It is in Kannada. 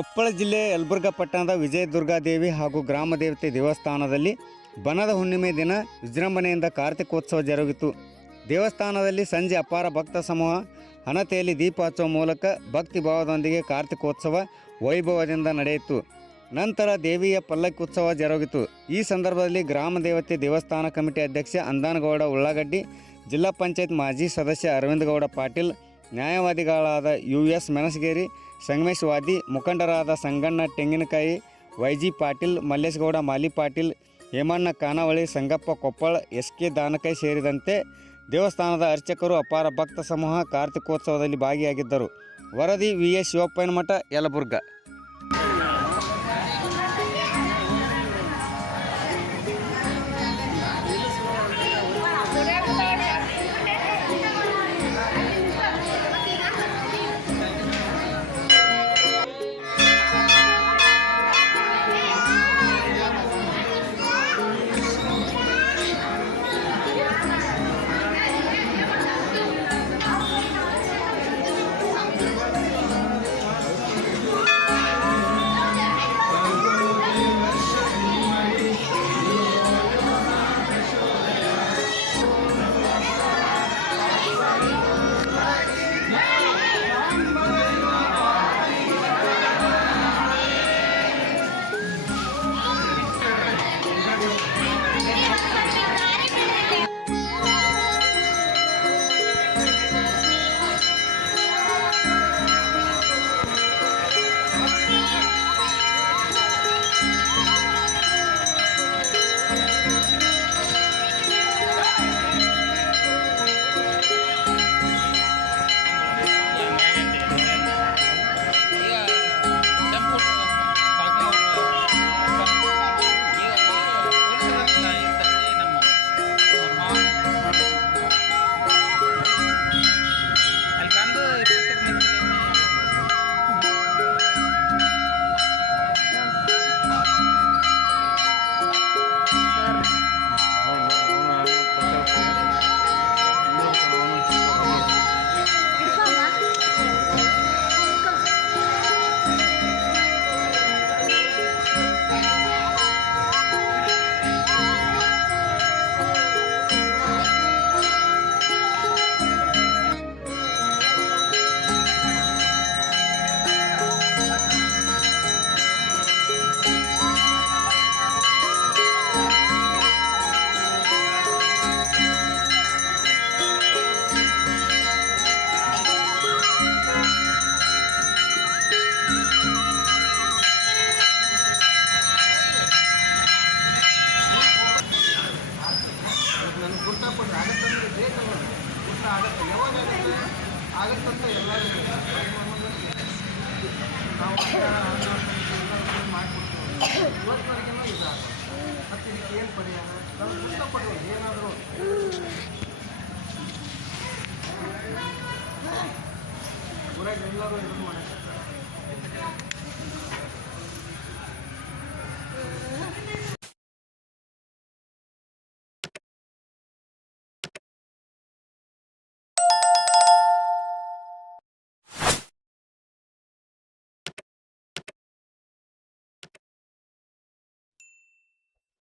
ಕೊಪ್ಪಳ ಜಿಲ್ಲೆಯ ಯಲಬುರ್ಗಾ ಪಟ್ಟಣದ ವಿಜಯದುರ್ಗಾದೇವಿ ಹಾಗೂ ಗ್ರಾಮ ದೇವತೆ ದೇವಸ್ಥಾನದಲ್ಲಿ ಬನದ ಹುಣ್ಣಿಮೆ ದಿನ ವಿಜೃಂಭಣೆಯಿಂದ ಕಾರ್ತಿಕೋತ್ಸವ ಜರುಗಿತು. ದೇವಸ್ಥಾನದಲ್ಲಿ ಸಂಜೆ ಅಪಾರ ಭಕ್ತ ಸಮೂಹ ಹಣತೆಯಲ್ಲಿ ದೀಪ ಹಚ್ಚುವ ಮೂಲಕ ಭಕ್ತಿ ಭಾವದೊಂದಿಗೆ ಕಾರ್ತಿಕೋತ್ಸವ ವೈಭವದಿಂದ ನಡೆಯಿತು. ನಂತರ ದೇವಿಯ ಪಲ್ಲಕ್ಕಿ ಉತ್ಸವ ಜರುಗಿತು. ಈ ಸಂದರ್ಭದಲ್ಲಿ ಗ್ರಾಮ ದೇವತೆ ದೇವಸ್ಥಾನ ಕಮಿಟಿ ಅಧ್ಯಕ್ಷ ಅಂದಾನಗೌಡ ಉಳ್ಳಾಗಡ್ಡಿ, ಜಿಲ್ಲಾ ಪಂಚಾಯತ್ ಮಾಜಿ ಸದಸ್ಯ ಅರವಿಂದಗೌಡ ಪಾಟೀಲ್, ನ್ಯಾಯವಾದಿಗಳಾದ US ಮೆಣಸಗೇರಿ, ಸಂಗಮೇಶ್ ವಾದಿ, ಮುಖಂಡರಾದ ಸಂಗಣ್ಣ ತೆಂಗಿನಕಾಯಿ, YG ಪಾಟೀಲ್, ಮಲ್ಲೇಶಗೌಡ ಮಾಲಿ ಪಾಟೀಲ್, ಹೇಮಣ್ಣ ಕಾನಾವಳಿ, ಸಂಗಪ್ಪ ಕೊಪ್ಪಳ, SK ದಾನಕಾಯಿ ಸೇರಿದಂತೆ ದೇವಸ್ಥಾನದ ಅರ್ಚಕರು ಅಪಾರ ಭಕ್ತ ಸಮೂಹ ಕಾರ್ತಿಕೋತ್ಸವದಲ್ಲಿ ಭಾಗಿಯಾಗಿದ್ದರು. ವರದಿ VS ಶಿವಪ್ಪನಮಠ, ಯಲಬುರ್ಗಾ. ಆಗುತ್ತಂತ ಎಲ್ಲರೂ ನಾವು ಮಾಡಿಕೊಡ್ತೀವಿ. ಇವತ್ತಿನವರೆಗೂ ಇದಾಗಲ್ಲ. ಮತ್ತು ಇದಕ್ಕೆ ಏನು ಪರಿಹಾರ ನಾವು ಇಷ್ಟಪಡ್ತೀವಿ. ಏನಾದರೂ ಊರಾಗ ಎಲ್ಲರೂ ಇದನ್ನು ಮಾಡಕ್ಕೆ